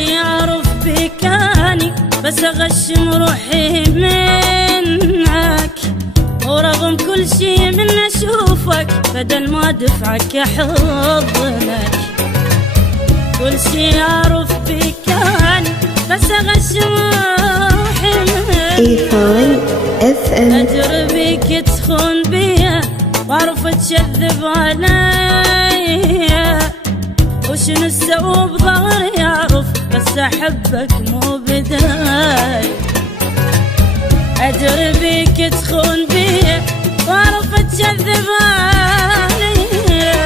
شي أعرف بكاني بس أغشم روحي منك، ورغم كل شي من أشوفك بدل ما دفعك أحضنك. كل شي أعرف بكاني بس أغشم روحي منك. إيفان FM. أدري بيك تخون بيا وأعرف تكذب عليا، وشنو تسوي بظهري أعرف بس أحبك مو بداي. أدري بيك تخون بيا وأعرف تكذب عليا،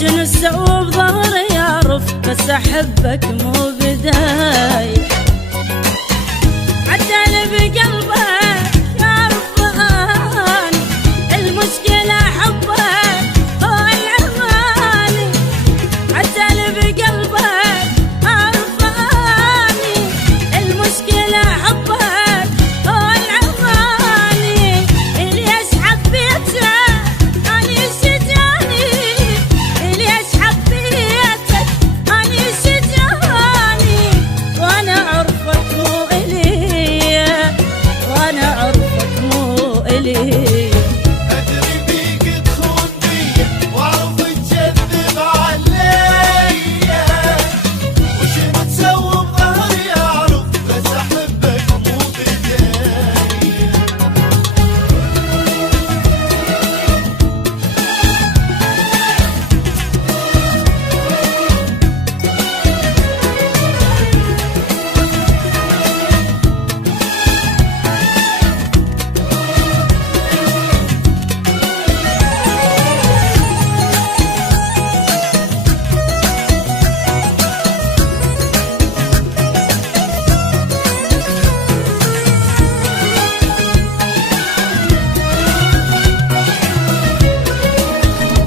شنو تسوي بظهري أعرف بس أحبك مو بداي. عدل بقلبك يعرف أني المشكلة حبك هو العماني. عدل بقلبك أعرف أني المشكلة حبك هو العماني. ليش حبيته أني شجاني، ليش حبيتك أني شجاني، وأنا أعرفك مو إلي، وأنا أعرفك مو إلي. أدري بيك تخون بيا وأعرف تكذب عليا، وشنو تسوي بظهري أعرف بس أحبك مو بداية.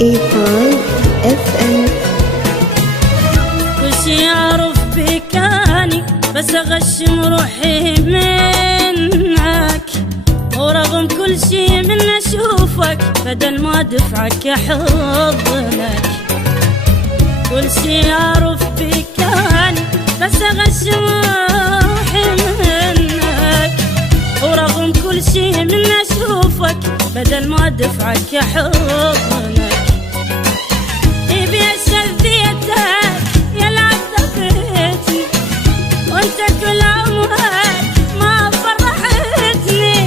إيفان FM. كل شي أعرف بكاني بس أغشم روحي منك، ورغم كل شي من أشوفك بدل ما دفعك أحضنك. كل شي أعرف بكاني بس أغشم روحي منك، ورغم كل شي من أشوفك بدل ما دفعك أحضنك. يبي شذيتك يا العذبتني، وانت كل عمرك ما فرحتني.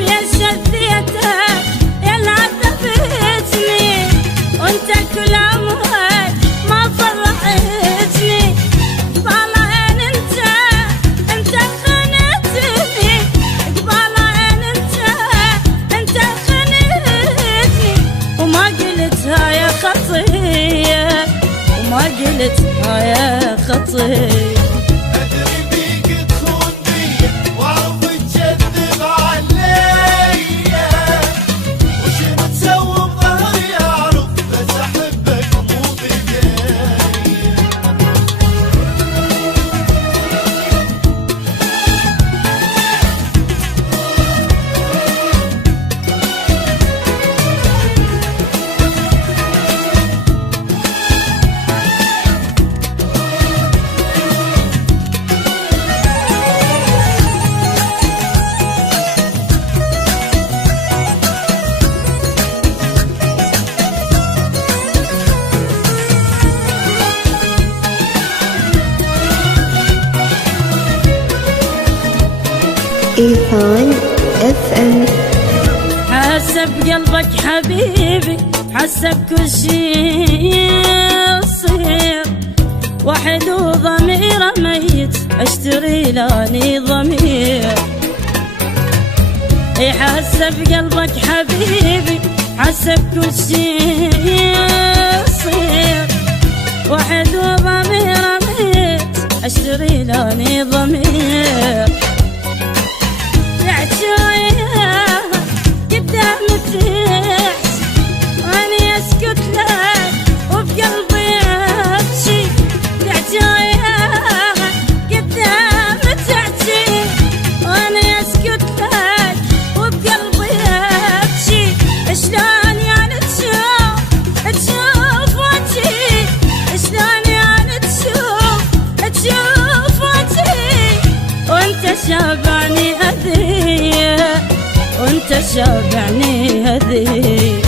يا شذيتك يا العذبتني، وانت كل عمرك ما فرحتني. قبالين انت خنتني، قبالين انت خنتني، وما قلتها يا خطية، وما قلتها يا خطية. أدري بيك تخون بيا وأعرف تكذب عليا، وشنو تسوي بظهري أعرف بس أحبك مو بداية. إيفان FM. حسب قلبك حبيبي، حسب كل شي يصير، وحد وضميره ميت اشتري لاني ضمير. حسب قلبك حبيبي، حسب كل شي يصير، وحد وضميره ميت اشتري لاني ضمير. قدام تحس وأنا أسكت لك وبقلبي أبكي. قدام تحكي وأنا أسكت لك وبقلبي أبكي. شلون يعني تشوف وجهي، شلون يعني تشوف شابعني هذي وانت شابعني هذي.